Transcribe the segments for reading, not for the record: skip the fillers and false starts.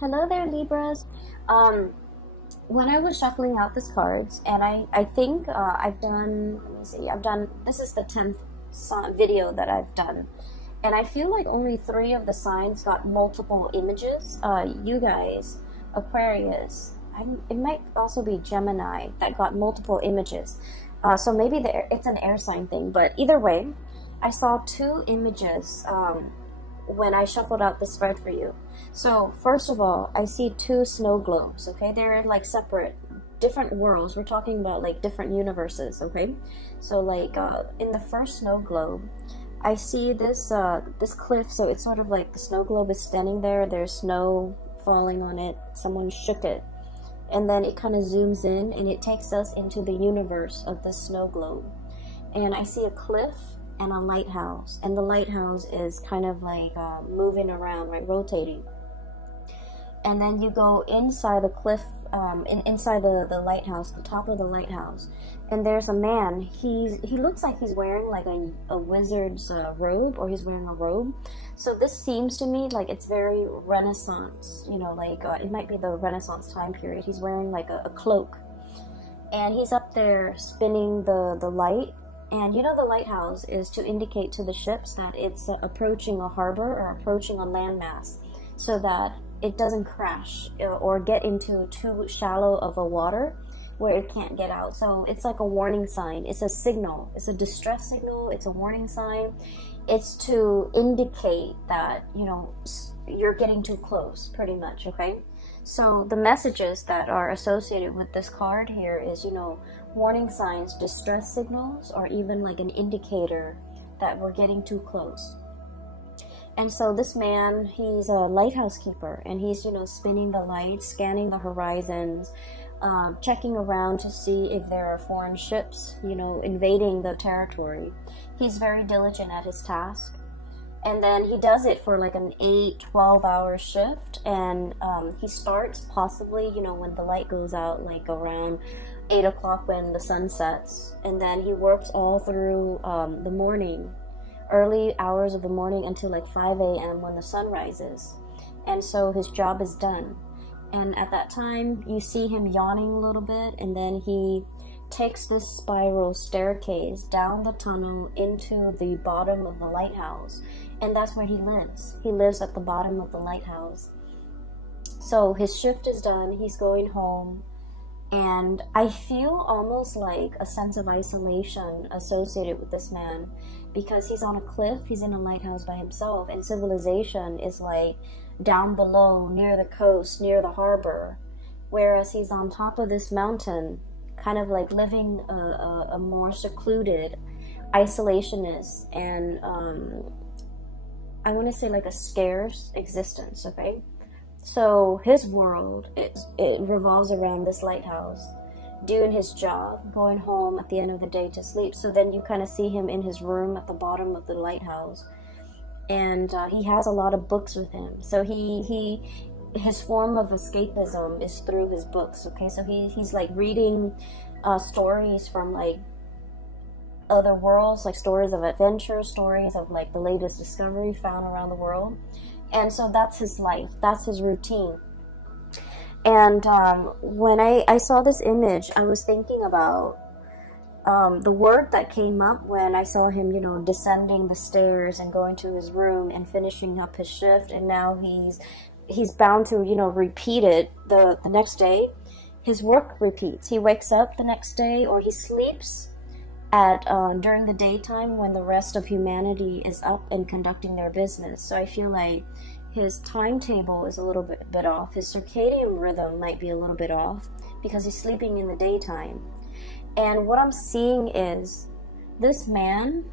Hello there, Libras. When I was shuffling out these cards, and I think I've done, let me see, this is the 10th video that I've done. And I feel like only 3 of the signs got multiple images. You guys, Aquarius, it might also be Gemini that got multiple images. So maybe it's an air sign thing, but either way, I saw 2 images when I shuffled out the spread for you. So first of all, I see 2 snow globes, okay? They're like separate, different worlds. We're talking about like different universes, okay? So like in the first snow globe, I see this this cliff. So it's sort of like the snow globe is standing there. There's snow falling on it. Someone shook it. And then it kind of zooms in and it takes us into the universe of the snow globe. And I see a cliff and a lighthouse, and the lighthouse is kind of like moving around, right, rotating. And then you go inside the cliff, inside the lighthouse, the top of the lighthouse, and there's a man. He looks like he's wearing like a wizard's robe, or he's wearing a robe. So this seems to me like it's very Renaissance, you know, like it might be the Renaissance time period. He's wearing like a cloak, and he's up there spinning the light. And you know, the lighthouse is to indicate to the ships that it's approaching a harbor or approaching a landmass, so that it doesn't crash or get into too shallow of a water where it can't get out. So it's like a warning sign. It's a signal. It's a distress signal. It's a warning sign. It's to indicate that, you know, you're getting too close, pretty much, okay? So the messages that are associated with this card here is, you know, warning signs, distress signals, or even like an indicator that we're getting too close. And so this man, he's a lighthouse keeper, and he's, you know, spinning the lights, scanning the horizons, checking around to see if there are foreign ships, you know, invading the territory. He's very diligent at his task. And then he does it for like an 8-12 hour shift, and he starts possibly, you know, when the light goes out, like around 8 o'clock when the sun sets, and then he works all through the morning, early hours of the morning until like 5 a.m. when the sun rises. And so his job is done. And at that time, you see him yawning a little bit, and then he takes this spiral staircase down the tunnel into the bottom of the lighthouse, and that's where he lives. He lives at the bottom of the lighthouse. So his shift is done, he's going home, and I feel almost like a sense of isolation associated with this man, because he's on a cliff, he's in a lighthouse by himself, and civilization is like down below, near the coast, near the harbor, whereas he's on top of this mountain, kind of like living a more secluded, isolationist, and I want to say like a scarce existence, okay? So his world, it revolves around this lighthouse, doing his job, going home at the end of the day to sleep. So then you kind of see him in his room at the bottom of the lighthouse, and he has a lot of books with him. So his form of escapism is through his books, okay? So he's like reading stories from like other worlds, like stories of adventure, stories of like the latest discovery found around the world. And so that's his life, that's his routine. And when I saw this image, I was thinking about the word that came up when I saw him, you know, descending the stairs and going to his room and finishing up his shift, and now he's bound to, you know, repeat it the next day. His work repeats. He wakes up the next day, or he sleeps at during the daytime when the rest of humanity is up and conducting their business. So I feel like his timetable is a little bit off. His circadian rhythm might be a little bit off because he's sleeping in the daytime. And what I'm seeing is this man,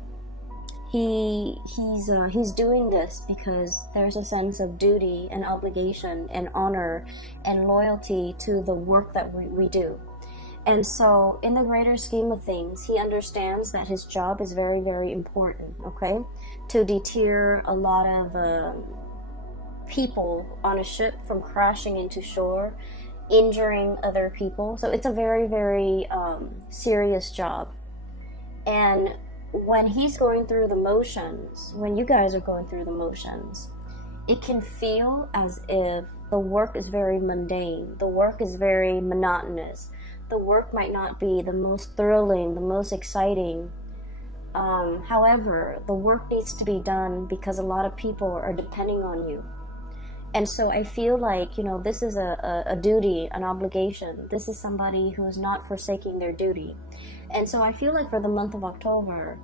he's doing this because there's a sense of duty and obligation and honor and loyalty to the work that we do. And so in the greater scheme of things, he understands that his job is very, very important, okay? To deter a lot of people on a ship from crashing into shore, injuring other people. So it's a very, very serious job. And when he's going through the motions, when you guys are going through the motions, it can feel as if the work is very mundane. The work is very monotonous. The work might not be the most thrilling, the most exciting. However, the work needs to be done because a lot of people are depending on you. And so I feel like, you know, this is a duty, an obligation. This is somebody who is not forsaking their duty. And so I feel like for the month of October,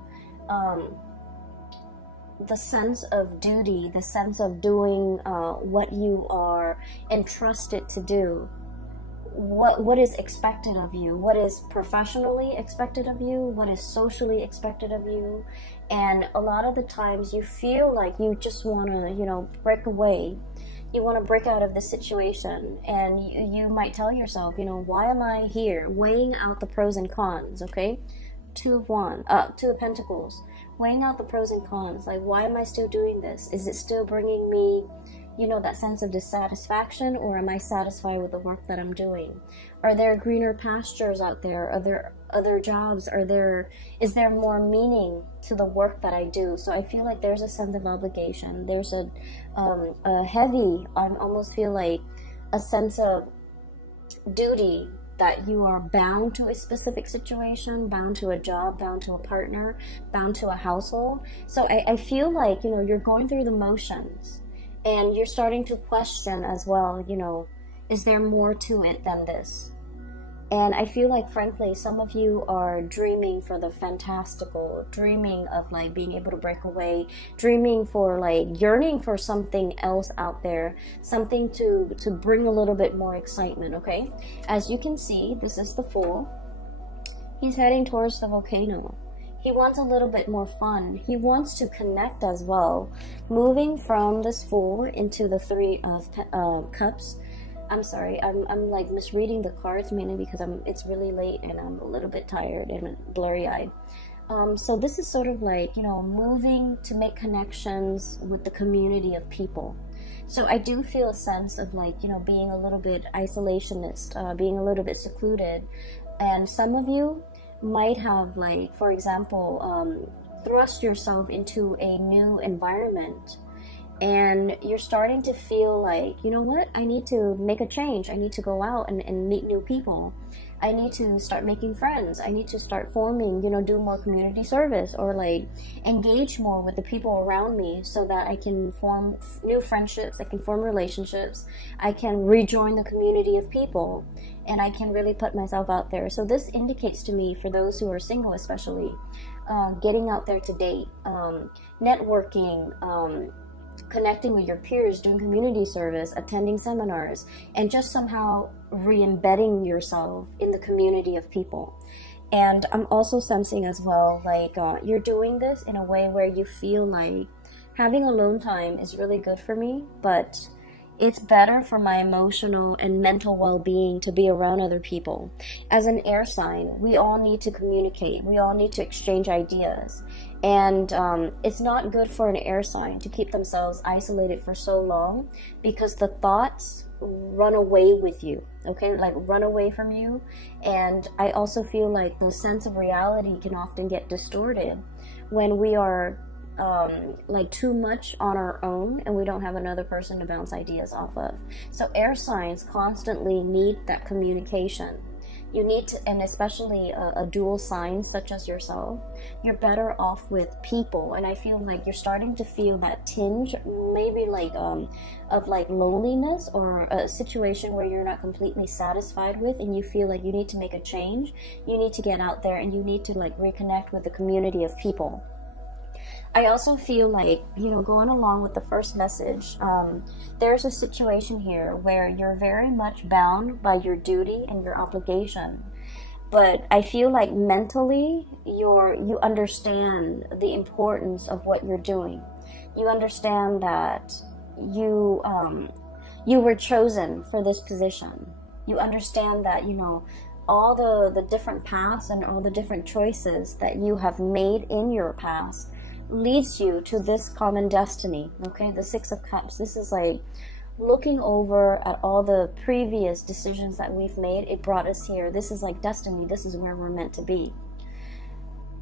the sense of duty, the sense of doing what you are entrusted to do, what is expected of you, what is professionally expected of you, what is socially expected of you. And a lot of the times you feel like you just want to, you know, break away. You want to break out of this situation, and you might tell yourself, you know, why am I here? Weighing out the pros and cons, okay? Two of Pentacles. Weighing out the pros and cons. Like, why am I still doing this? Is it still bringing me, you know, that sense of dissatisfaction, or am I satisfied with the work that I'm doing? Are there greener pastures out there? Are there other jobs? Is there more meaning to the work that I do? So I feel like there's a sense of obligation. There's a heavy, I almost feel like a sense of duty, that you are bound to a specific situation, bound to a job, bound to a partner, bound to a household. So I feel like, you know, you're going through the motions, and you're starting to question as well, you know, is there more to it than this? And I feel like, frankly, some of you are dreaming for the fantastical, dreaming of like being able to break away, dreaming for like yearning for something else out there, something to bring a little bit more excitement, okay? As you can see, this is the Fool. He's heading towards the volcano. He wants a little bit more fun. He wants to connect as well. Moving from this Fool into the Three of Cups. I'm sorry, I'm like misreading the cards, mainly because it's really late and I'm a little bit tired and blurry-eyed. So this is sort of like, you know, moving to make connections with the community of people. So I do feel a sense of like, you know, being a little bit isolationist, being a little bit secluded. And some of you might have, like, for example, thrust yourself into a new environment, and you're starting to feel like, you know what, I need to make a change. I need to go out and meet new people. I need to start making friends. I need to start forming, you know, do more community service, or like engage more with the people around me, so that I can form new friendships, I can form relationships, I can rejoin the community of people, and I can really put myself out there. So this indicates to me, for those who are single especially, getting out there to date, networking, connecting with your peers, doing community service, attending seminars, and just somehow re-embedding yourself in the community of people. And I'm also sensing as well, like, you're doing this in a way where you feel like having alone time is really good for me, but it's better for my emotional and mental well-being to be around other people. As an air sign, we all need to communicate. We all need to exchange ideas. And it's not good for an air sign to keep themselves isolated for so long, because the thoughts run away with you, okay? Like, run away from you. And I also feel like the sense of reality can often get distorted when we are like too much on our own and we don't have another person to bounce ideas off of. So air signs constantly need that communication. You need to, and especially a dual sign such as yourself, you're better off with people. And I feel like you're starting to feel that tinge, maybe like of like loneliness, or a situation where you're not completely satisfied with, and you feel like you need to make a change. You need to get out there, and you need to like reconnect with the community of people. I also feel like, you know, going along with the first message, there's a situation here where you're very much bound by your duty and your obligation. But I feel like mentally, you understand the importance of what you're doing. You understand that you were chosen for this position. You understand that, you know, all the different paths and all the different choices that you have made in your past leads you to this common destiny, okay? The Six of Cups. This is like looking over at all the previous decisions that we've made. It brought us here. This is like destiny. This is where we're meant to be.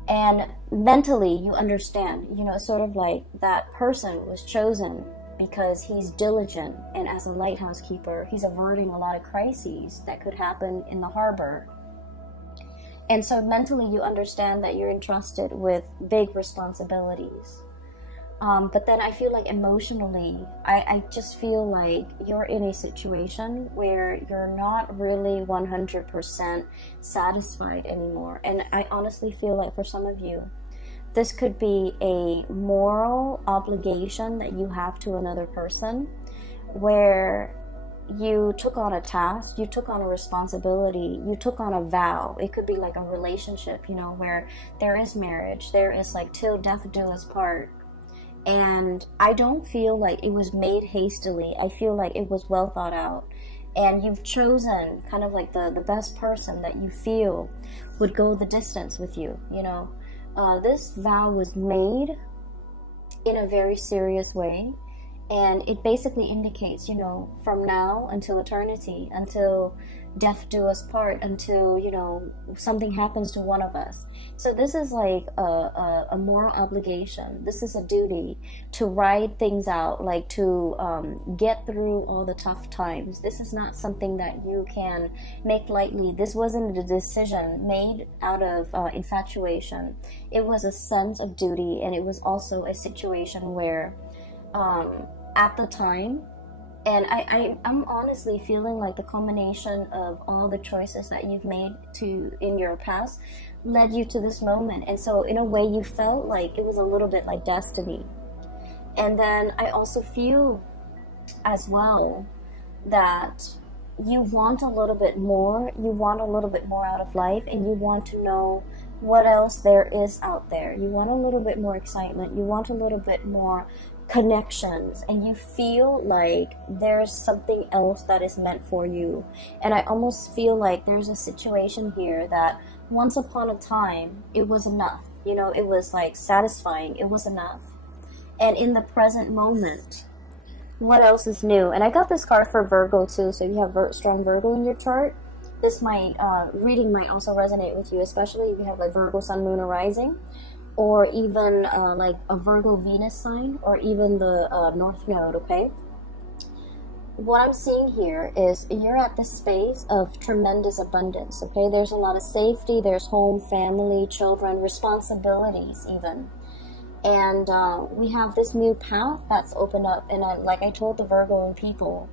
And mentally, you understand, you know, sort of like that person was chosen because he's diligent, and as a lighthouse keeper, he's averting a lot of crises that could happen in the harbor. And so mentally you understand that you're entrusted with big responsibilities. But then I feel like emotionally, I just feel like you're in a situation where you're not really 100% satisfied anymore. And I honestly feel like for some of you, this could be a moral obligation that you have to another person, where you took on a task, you took on a responsibility, you took on a vow. It could be like a relationship, you know, where there is marriage, there is like till death do us part. And I don't feel like it was made hastily. I feel like it was well thought out. And you've chosen kind of like the best person that you feel would go the distance with you, you know. This vow was made in a very serious way. And it basically indicates, you know, from now until eternity, until death do us part, until, you know, something happens to one of us. So this is like a moral obligation. This is a duty to ride things out, like to get through all the tough times. This is not something that you can make lightly. This wasn't a decision made out of infatuation. It was a sense of duty, and it was also a situation where at the time, and I'm honestly feeling like the combination of all the choices that you've made in your past led you to this moment. And so in a way you felt like it was a little bit like destiny. And then I also feel as well that you want a little bit more. You want a little bit more out of life, and you want to know what else there is out there. You want a little bit more excitement. You want a little bit more connections, and you feel like there's something else that is meant for you. And I almost feel like there's a situation here that once upon a time it was enough, you know, it was like satisfying, it was enough. And in the present moment, what else is new? And I got this card for Virgo too, so if you have strong Virgo in your chart, this might reading might also resonate with you, especially if you have like Virgo sun, moon, or rising, or even like a Virgo Venus sign, or even the North Node, okay? What I'm seeing here is you're at this space of tremendous abundance, okay? There's a lot of safety, there's home, family, children, responsibilities even. And we have this new path that's opened up, and like I told the Virgo people,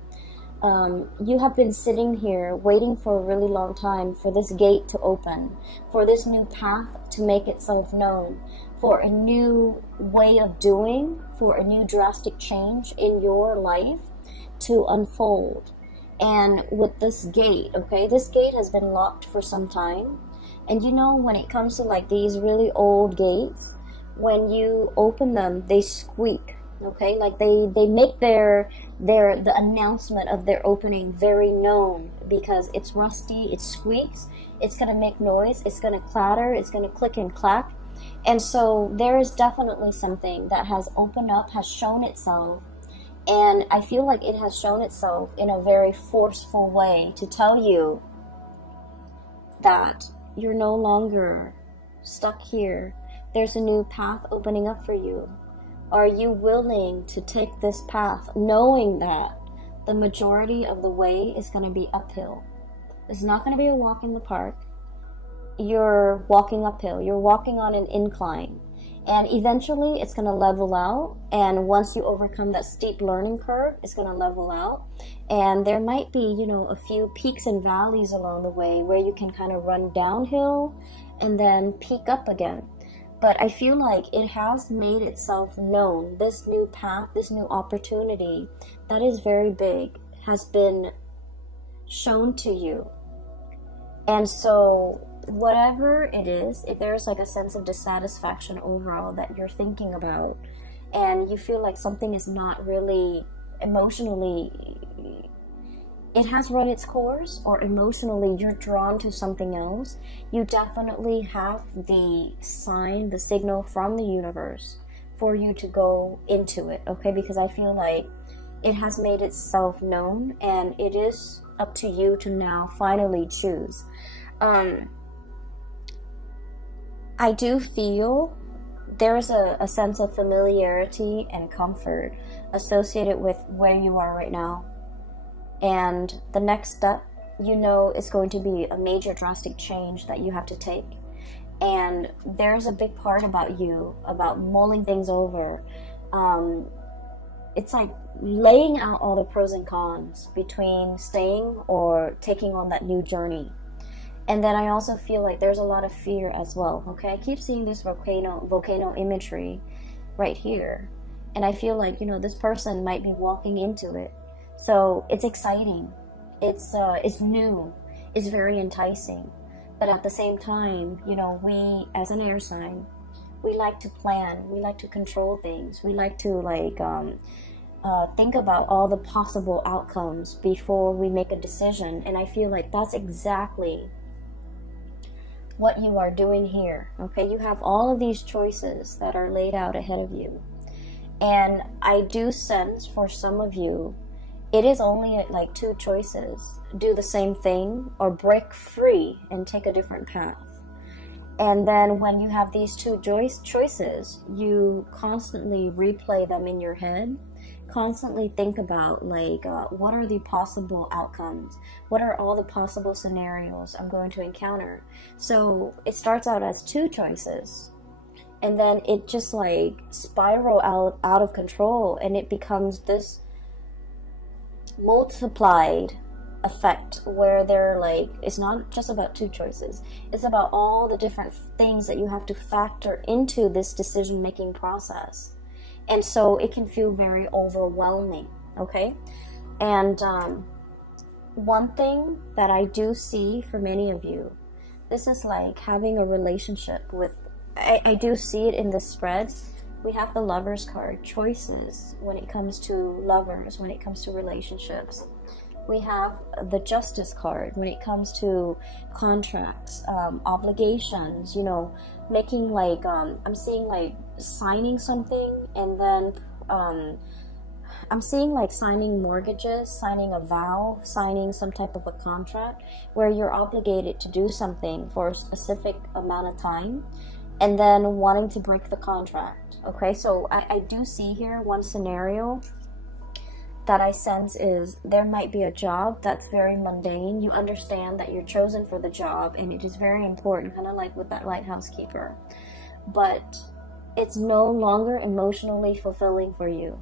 you have been sitting here waiting for a really long time for this gate to open, for this new path to make itself known, for a new way of doing, for a new drastic change in your life to unfold. And with this gate, okay, this gate has been locked for some time. And you know, when it comes to like these really old gates, when you open them, they squeak. Okay, like they make the announcement of their opening very known, because it's rusty, it squeaks, it's gonna make noise, it's gonna clatter, it's gonna click and clack. And so there is definitely something that has opened up, has shown itself, and I feel like it has shown itself in a very forceful way to tell you that you're no longer stuck here. There's a new path opening up for you. Are you willing to take this path, knowing that the majority of the way is going to be uphill? It's not going to be a walk in the park. You're walking uphill. You're walking on an incline. And eventually it's going to level out. And once you overcome that steep learning curve, it's going to level out. And there might be, you know, a few peaks and valleys along the way where you can kind of run downhill and then peak up again. But I feel like it has made itself known. This new path, this new opportunity that is very big has been shown to you. And so whatever it is, if there's like a sense of dissatisfaction overall that you're thinking about, and you feel like something is not really emotionally, it has run its course, or emotionally you're drawn to something else, you definitely have the sign, the signal from the universe for you to go into it, okay? Because I feel like it has made itself known, and it is up to you to now finally choose. I do feel there's a sense of familiarity and comfort associated with where you are right now. And the next step, you know, is going to be a major drastic change that you have to take. And there's a big part about you, about mulling things over. It's like laying out all the pros and cons between staying or taking on that new journey. And then I also feel like there's a lot of fear as well, okay? I keep seeing this volcano imagery right here. And I feel like, you know, this person might be walking into it. So it's exciting. It's new. It's very enticing. But at the same time, you know, we, as an air sign, we like to plan. We like to control things. We like to, like, think about all the possible outcomes before we make a decision. And I feel like that's exactly what you are doing here, okay? You have all of these choices that are laid out ahead of you. And I do sense for some of you, it is only like two choices. Do the same thing or break free and take a different path. And then when you have these two choices, you constantly replay them in your head. Constantly think about, like, what are the possible outcomes? What are all the possible scenarios I'm going to encounter? So it starts out as two choices, and then it just like spiral out of control, and it becomes this multiplied effect where they're like, it's not just about two choices, it's about all the different things that you have to factor into this decision-making process. And so it can feel very overwhelming, okay? And one thing that I do see for many of you, this is like having a relationship with, I do see it in the spread. We have the Lovers card, choices when it comes to lovers, when it comes to relationships. We have the Justice card when it comes to contracts, obligations, you know, making like, I'm seeing like signing something, and then I'm seeing like signing mortgages, signing a vow, signing some type of a contract where you're obligated to do something for a specific amount of time, and then wanting to break the contract, okay? So I do see here one scenario that I sense is there might be a job that's very mundane. You understand that you're chosen for the job and it is very important, kind of like with that lighthouse keeper. But it's no longer emotionally fulfilling for you.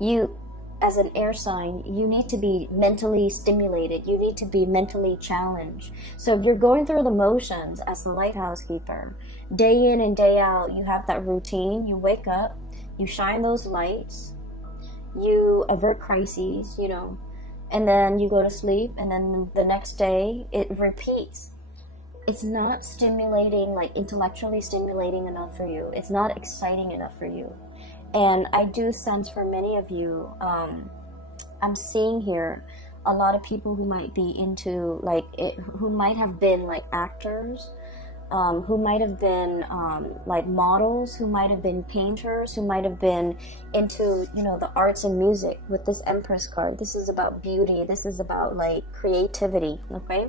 You, as an air sign, you need to be mentally stimulated. You need to be mentally challenged. So if you're going through the motions as the lighthouse keeper, day in and day out, you have that routine. You wake up, you shine those lights, you avert crises, you know, and then you go to sleep, and then the next day it repeats. It's not stimulating, like intellectually stimulating enough for you. It's not exciting enough for you. And I do sense for many of you, I'm seeing here a lot of people who might be into like who might have been like actors, who might have been like models, who might have been painters, who might have been into, you know, the arts and music with this Empress card. This is about beauty. This is about like creativity, okay?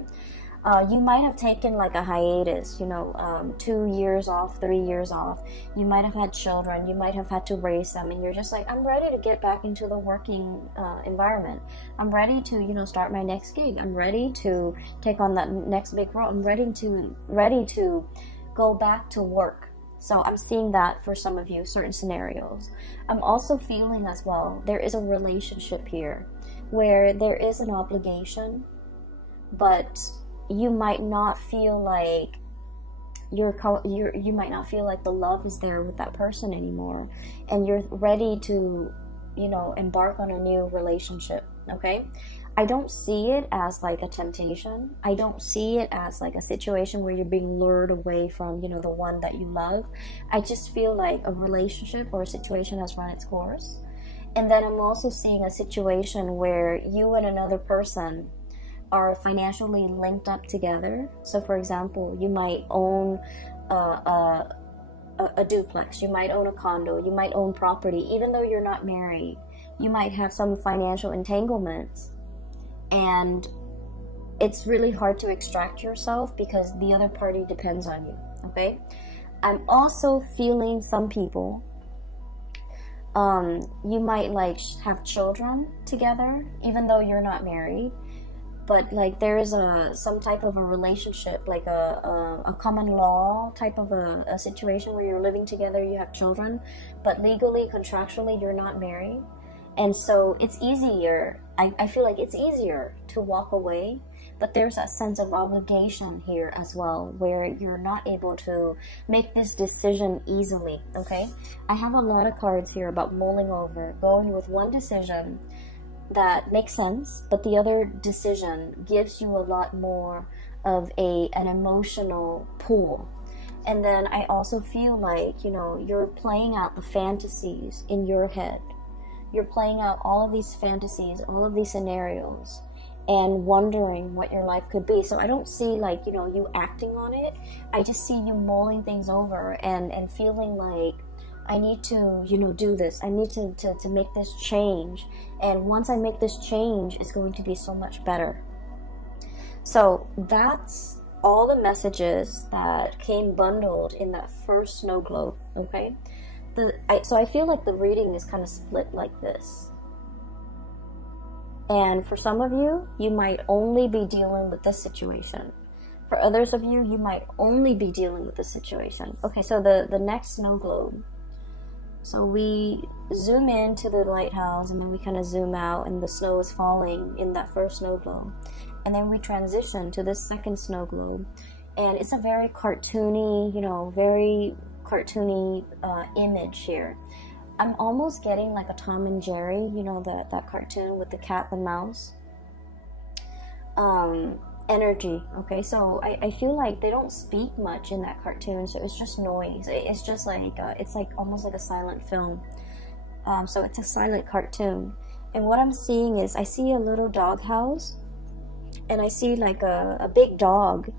You might have taken like a hiatus, you know, 2 years off, 3 years off. You might have had children. You might have had to raise them, and you're just like, I'm ready to get back into the working environment. I'm ready to, you know, start my next gig. I'm ready to take on that next big role. I'm ready to go back to work. So I'm seeing that for some of you, certain scenarios. I'm also feeling as well, there is a relationship here where there is an obligation, but you might not feel like you might not feel like the love is there with that person anymore, and you're ready to, you know, embark on a new relationship, okay? I don't see it as like a temptation. I don't see it as like a situation where you're being lured away from, you know, the one that you love. I just feel like a relationship or a situation has run its course. And then I'm also seeing a situation where you and another person are financially linked up together. So for example, you might own a duplex, you might own a condo, you might own property, even though you're not married. You might have some financial entanglements, and it's really hard to extract yourself because the other party depends on you, okay? I'm also feeling some people, you might like have children together, even though you're not married. But like there is some type of a relationship, like a common law type of a situation where you're living together, you have children, but legally, contractually, you're not married. And so it's easier, I feel like it's easier to walk away, but there's that sense of obligation here as well, where you're not able to make this decision easily, okay? I have a lot of cards here about mulling over, going with one decision that makes sense, but the other decision gives you a lot more of an emotional pull. And then I also feel like, you know, you're playing out the fantasies in your head. You're playing out all of these fantasies, all of these scenarios, and wondering what your life could be. So I don't see like, you know, you acting on it. I just see you mulling things over and feeling like, I need to, you know, do this. I need to make this change. And once I make this change, it's going to be so much better. So that's all the messages that came bundled in that first snow globe, okay? So I feel like the reading is kind of split like this. And for some of you, you might only be dealing with this situation. For others of you, you might only be dealing with this situation. Okay, so the next snow globe. So we zoom into the lighthouse and then we kind of zoom out and the snow is falling in that first snow globe. And then we transition to this second snow globe. And it's a very cartoony, you know, very cartoony image here. I'm almost getting like a Tom and Jerry, you know, that cartoon with the cat and mouse energy. Okay, so I feel like they don't speak much in that cartoon, so it's just noise. It's just like it's like almost like a silent film. So it's a silent cartoon. And what I'm seeing is I see a little dog house, and I see like a big dog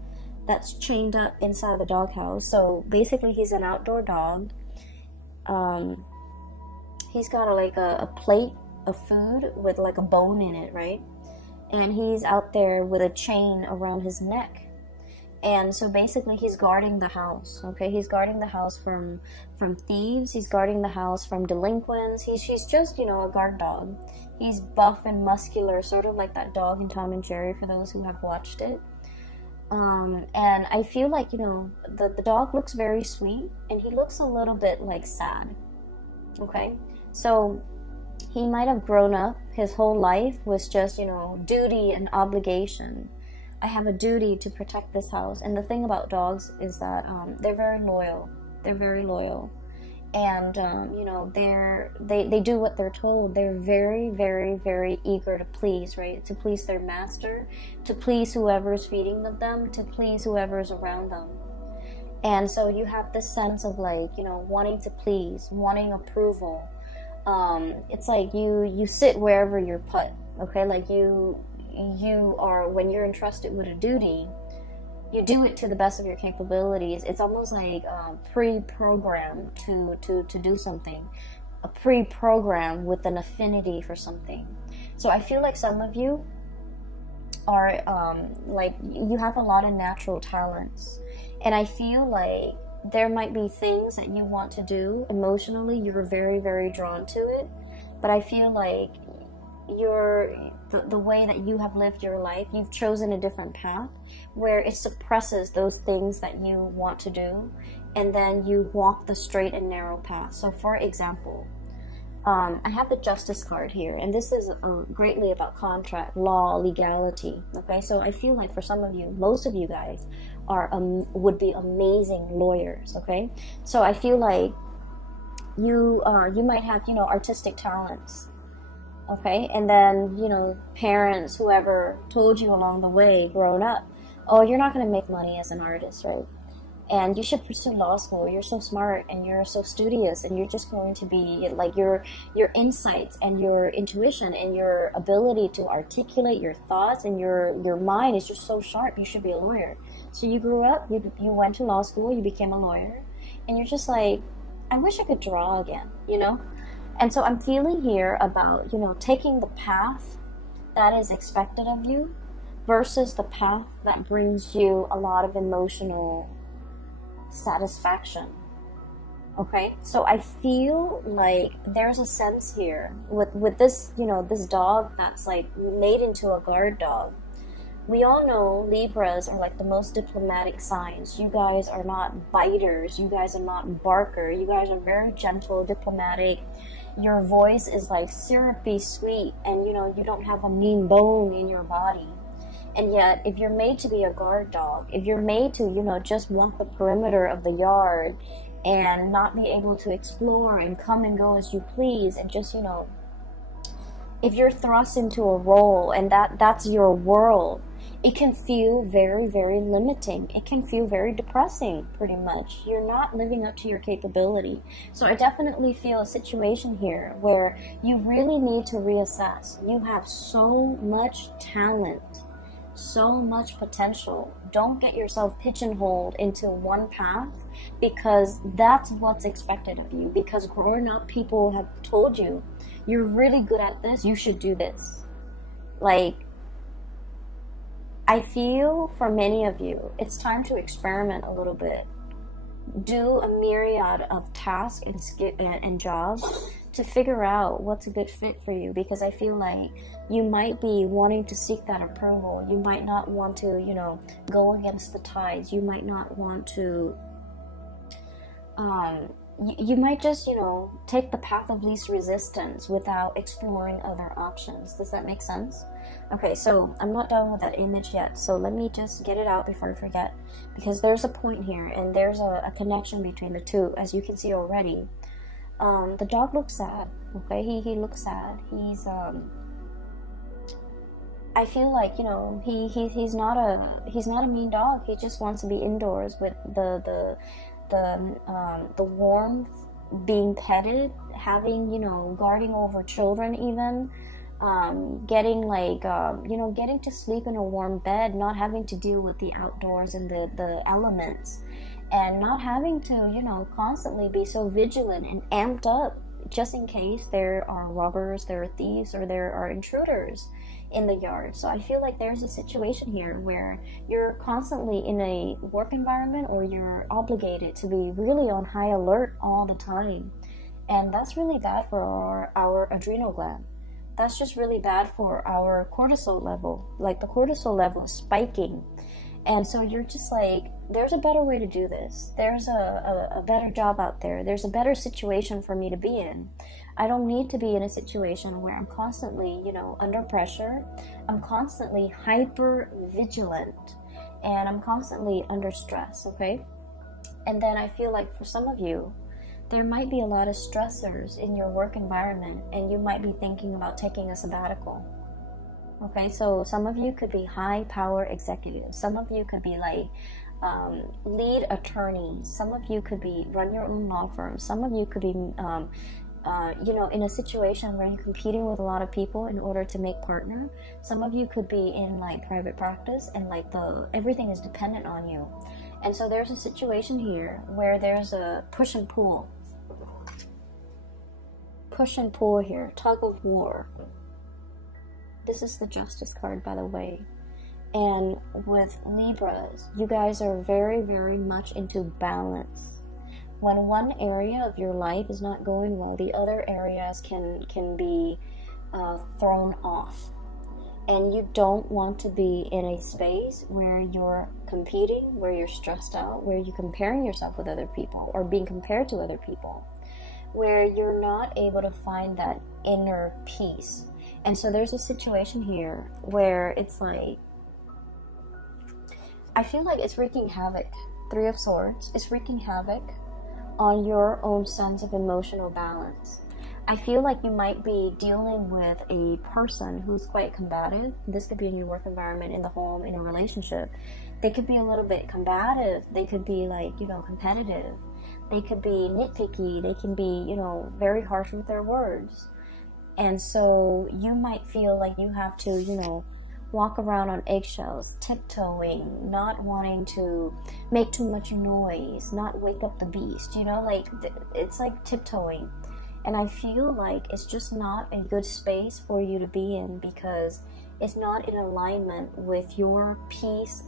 that's chained up inside the dog house. So basically he's an outdoor dog. He's got a plate of food with like a bone in it, right? And he's out there with a chain around his neck. And so basically he's guarding the house, okay? He's guarding the house from thieves. He's guarding the house from delinquents. He's just, you know, a guard dog. He's buff and muscular, sort of like that dog in Tom and Jerry, for those who have watched it. And I feel like, you know, the dog looks very sweet, and he looks a little bit like sad, okay? So he might have grown up, his whole life was just, you know, duty and obligation. I have a duty to protect this house. And the thing about dogs is that they're very loyal. They're very loyal. And, you know, they do what they're told. They're very, very, very eager to please, right? To please their master, to please whoever's feeding them, to please whoever's around them. And so you have this sense of like, you know, wanting to please, wanting approval. It's like you sit wherever you're put, okay? Like you are, when you're entrusted with a duty, you do it to the best of your capabilities. It's almost like pre-programmed to do something, a pre-program with an affinity for something. So I feel like some of you are like, you have a lot of natural talents, and I feel like there might be things that you want to do emotionally. You're very, very drawn to it, but I feel like the way that you have lived your life, you've chosen a different path where it suppresses those things that you want to do, and then you walk the straight and narrow path. So for example, I have the Justice card here, and this is greatly about contract, law, legality, okay? So I feel like for some of you, most of you guys would be amazing lawyers, okay? So I feel like you might have, you know, artistic talents, okay? And then, you know, parents, whoever told you along the way growing up, oh, you're not going to make money as an artist, right? And you should pursue law school. You're so smart and you're so studious, and you're just going to be like your insights and your intuition and your ability to articulate your thoughts and your mind is just so sharp. You should be a lawyer. So you grew up, you went to law school, you became a lawyer, and you're just like, I wish I could draw again, you know? And so I'm feeling here about, you know, taking the path that is expected of you versus the path that brings you a lot of emotional satisfaction. Okay, so I feel like there's a sense here with this, you know, this dog that's like made into a guard dog. We all know Libras are like the most diplomatic signs. You guys are not biters. You guys are not barker. You guys are very gentle, diplomatic. Your voice is like syrupy sweet, and you know, you don't have a mean bone in your body. And yet, if you're made to be a guard dog, if you're made to, you know, just walk the perimeter of the yard and not be able to explore and come and go as you please, and just, you know, if you're thrust into a role and that's your world, it can feel very, very limiting. It can feel very depressing, pretty much. You're not living up to your capability. So I definitely feel a situation here where you really need to reassess. You have so much talent, so much potential. Don't get yourself pigeonholed into one path, because that's what's expected of you. Because growing up, people have told you, you're really good at this, you should do this. Like, I feel for many of you, it's time to experiment a little bit. Do a myriad of tasks and jobs to figure out what's a good fit for you, because I feel like you might be wanting to seek that approval. You might not want to, you know, go against the tides. You might not want to, you might just, you know, take the path of least resistance without exploring other options. Does that make sense? Okay, so I'm not done with that image yet, so let me just get it out before I forget, because there's a point here, and there's a connection between the two, as you can see already. The dog looks sad, okay? He looks sad. He's, I feel like, you know, he's not a mean dog. He just wants to be indoors with the warmth, being petted, having, you know, guarding over children even, getting like, you know, getting to sleep in a warm bed, not having to deal with the outdoors and the elements, and not having to, you know, constantly be so vigilant and amped up just in case there are robbers, there are thieves, or there are intruders in the yard. So I feel like there's a situation here where you're constantly in a work environment, or you're obligated to be really on high alert all the time, and that's really bad for our adrenal gland. That's just really bad for our cortisol level. Like, the cortisol level is spiking, and so you're just like, there's a better way to do this. There's a better job out there. There's a better situation for me to be in. I don't need to be in a situation where I'm constantly, you know, under pressure. I'm constantly hyper vigilant, and I'm constantly under stress, okay? And then I feel like for some of you, there might be a lot of stressors in your work environment, and you might be thinking about taking a sabbatical. Okay, so some of you could be high power executives. Some of you could be like lead attorneys. Some of you could be run your own law firm. Some of you could be, you know, in a situation where you're competing with a lot of people in order to make partner. Some of you could be in like private practice, and like everything is dependent on you. And so there's a situation here where there's a push and pull. Push and pull here, tug of war. This is the Justice card, by the way. And with Libras, you guys are very, very much into balance. When one area of your life is not going well, the other areas can be thrown off. And you don't want to be in a space where you're competing, where you're stressed out, where you're comparing yourself with other people, or being compared to other people, where you're not able to find that inner peace. And so there's a situation here where it's like, I feel like it's wreaking havoc. Three of Swords is wreaking havoc on your own sense of emotional balance. I feel like you might be dealing with a person who's quite combative. This could be in your work environment, in the home, in a relationship. They could be a little bit combative. They could be like, you know, competitive. They could be nitpicky. They can be, you know, very harsh with their words. And so you might feel like you have to, you know, walk around on eggshells, tiptoeing, not wanting to make too much noise, not wake up the beast, you know, like it's like tiptoeing. And I feel like it's just not a good space for you to be in, because it's not in alignment with your peace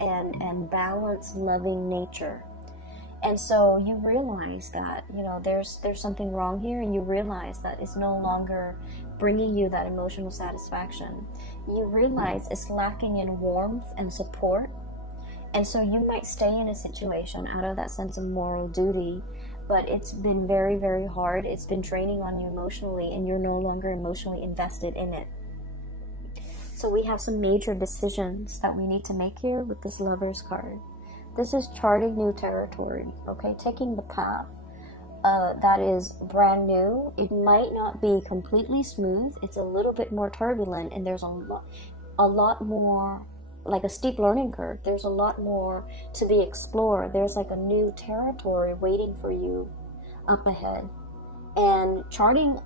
and balanced, loving nature. And so you realize that, you know, there's something wrong here, and you realize that it's no longer bringing you that emotional satisfaction. You realize it's lacking in warmth and support. And so you might stay in a situation out of that sense of moral duty, but it's been very, very hard. It's been draining on you emotionally, and you're no longer emotionally invested in it. So we have some major decisions that we need to make here with this Lovers card. This is charting new territory, okay? Taking the path that is brand new. It might not be completely smooth. It's a little bit more turbulent, and there's a lot more, like a steep learning curve. There's a lot more to be explored. There's like a new territory waiting for you up ahead. And charting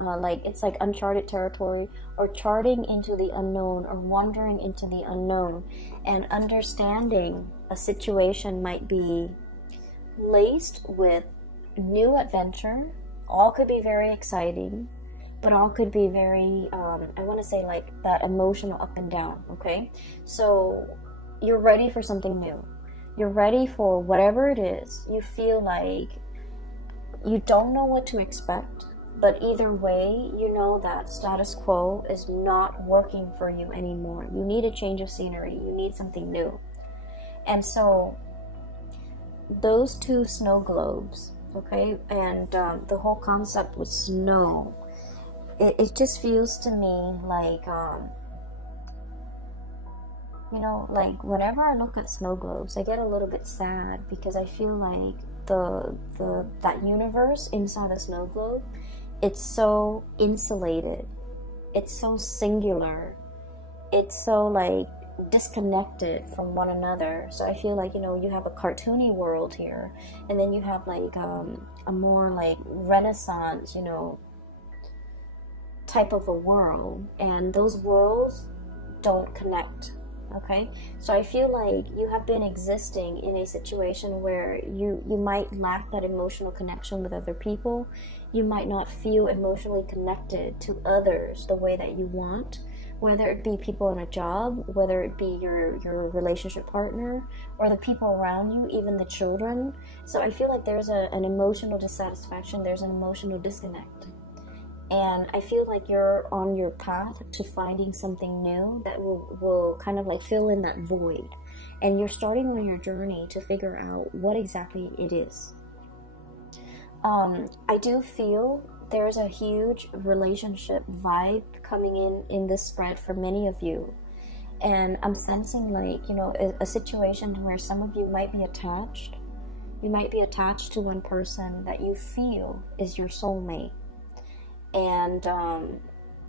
like it's like uncharted territory, or charting into the unknown, or wandering into the unknown, and understanding a situation might be laced with new adventure. All could be very exciting, but all could be very I want to say like that emotional up and down. Okay, so you're ready for something new. You're ready for whatever it is. You feel like you don't know what to expect, but either way, you know that status quo is not working for you anymore. You need a change of scenery. You need something new. And so those two snow globes, okay, and the whole concept with snow, it just feels to me like, you know, like whenever I look at snow globes, I get a little bit sad, because I feel like that universe inside the snow globe, it's so insulated, it's so singular, it's so like disconnected from one another. So I feel like, you know, you have a cartoony world here, and then you have like a more like Renaissance, you know, type of a world, and those worlds don't connect. Okay, so I feel like you have been existing in a situation where you might lack that emotional connection with other people. You might not feel emotionally connected to others the way that you want, whether it be people in a job, whether it be your relationship partner, or the people around you, even the children. So I feel like there's an emotional dissatisfaction, there's an emotional disconnect. And I feel like you're on your path to finding something new that will kind of like fill in that void. And you're starting on your journey to figure out what exactly it is. I do feel there's a huge relationship vibe coming in this spread for many of you. And I'm sensing like, you know, a situation where some of you might be attached. You might be attached to one person that you feel is your soulmate. And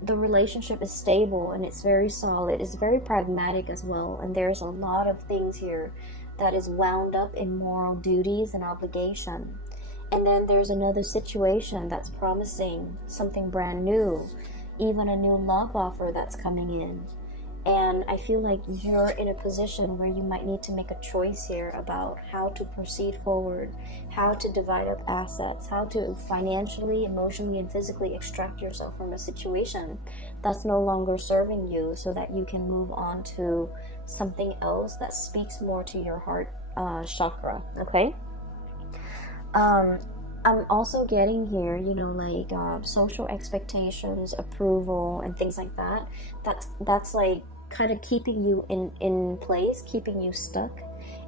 the relationship is stable, and it's very solid. It's very pragmatic as well, and there's a lot of things here that is wound up in moral duties and obligation. And then there's another situation that's promising something brand new, even a new love offer that's coming in. And I feel like you're in a position where you might need to make a choice here about how to proceed forward, how to divide up assets, how to financially, emotionally, and physically extract yourself from a situation that's no longer serving you, so that you can move on to something else that speaks more to your heart chakra, okay? I'm also getting here, you know, like social expectations, approval, and things like that. That's like kind of keeping you in place, keeping you stuck.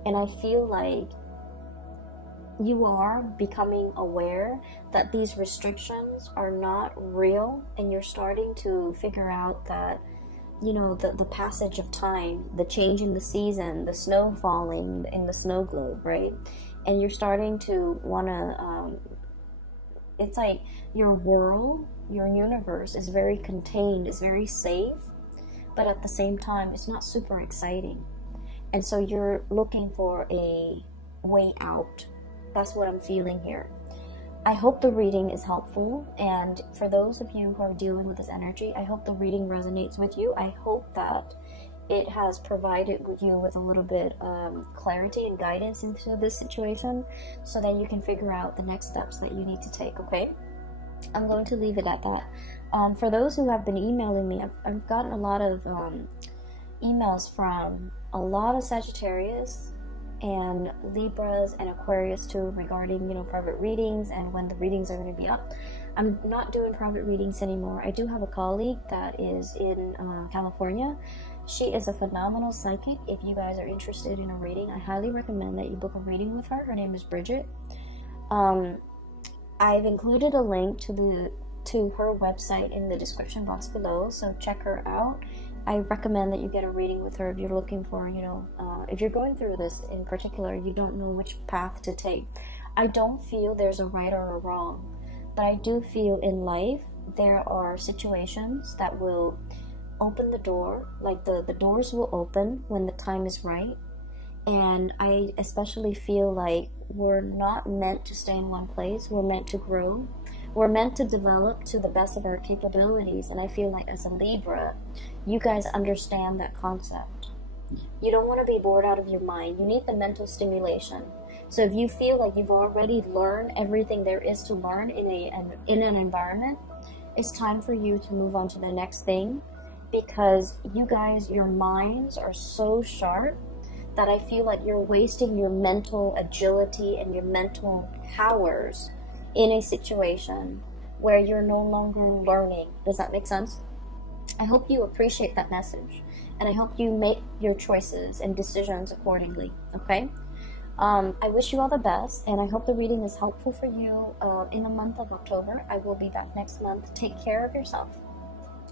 And I feel like you are becoming aware that these restrictions are not real, and you're starting to figure out that, you know, the passage of time, the change in the season, the snow falling in the snow globe, right? And you're starting to want to, it's like your world, your universe is very contained, it's very safe, but at the same time, it's not super exciting. And so you're looking for a way out. That's what I'm feeling here. I hope the reading is helpful, and for those of you who are dealing with this energy, I hope the reading resonates with you. I hope that it has provided you with a little bit clarity and guidance into this situation, so that you can figure out the next steps that you need to take, okay? I'm going to leave it at that. For those who have been emailing me, I've gotten a lot of emails from a lot of Sagittarius and Libras and Aquarius too, regarding, you know, private readings and when the readings are going to be up. I'm not doing private readings anymore. I do have a colleague that is in California. She is a phenomenal psychic. If you guys are interested in a reading, I highly recommend that you book a reading with her. Her name is Bridget. I've included a link to her website in the description box below, so check her out. I recommend that you get a reading with her if you're looking for, you know, if you're going through this in particular, you don't know which path to take. I don't feel there's a right or a wrong, but I do feel in life there are situations that will open the door, like the doors will open when the time is right. And I especially feel like we're not meant to stay in one place. We're meant to grow. We're meant to develop to the best of our capabilities. And I feel like as a Libra, you guys understand that concept. You don't want to be bored out of your mind. You need the mental stimulation. So if you feel like you've already learned everything there is to learn in an environment, it's time for you to move on to the next thing, because you guys, your minds are so sharp that I feel like you're wasting your mental agility and your mental powers in a situation where you're no longer learning. Does that make sense? I hope you appreciate that message, and I hope you make your choices and decisions accordingly, okay? I wish you all the best, and I hope the reading is helpful for you in the month of October. I will be back next month. Take care of yourself.